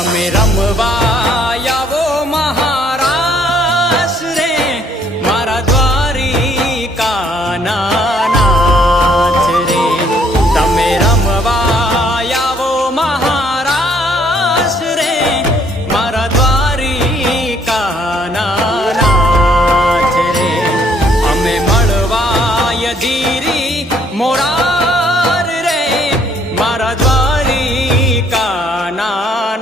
તમે રમવા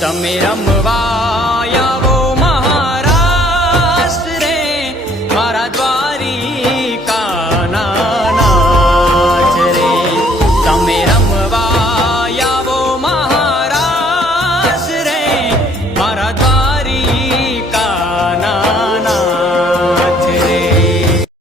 તમે રમવા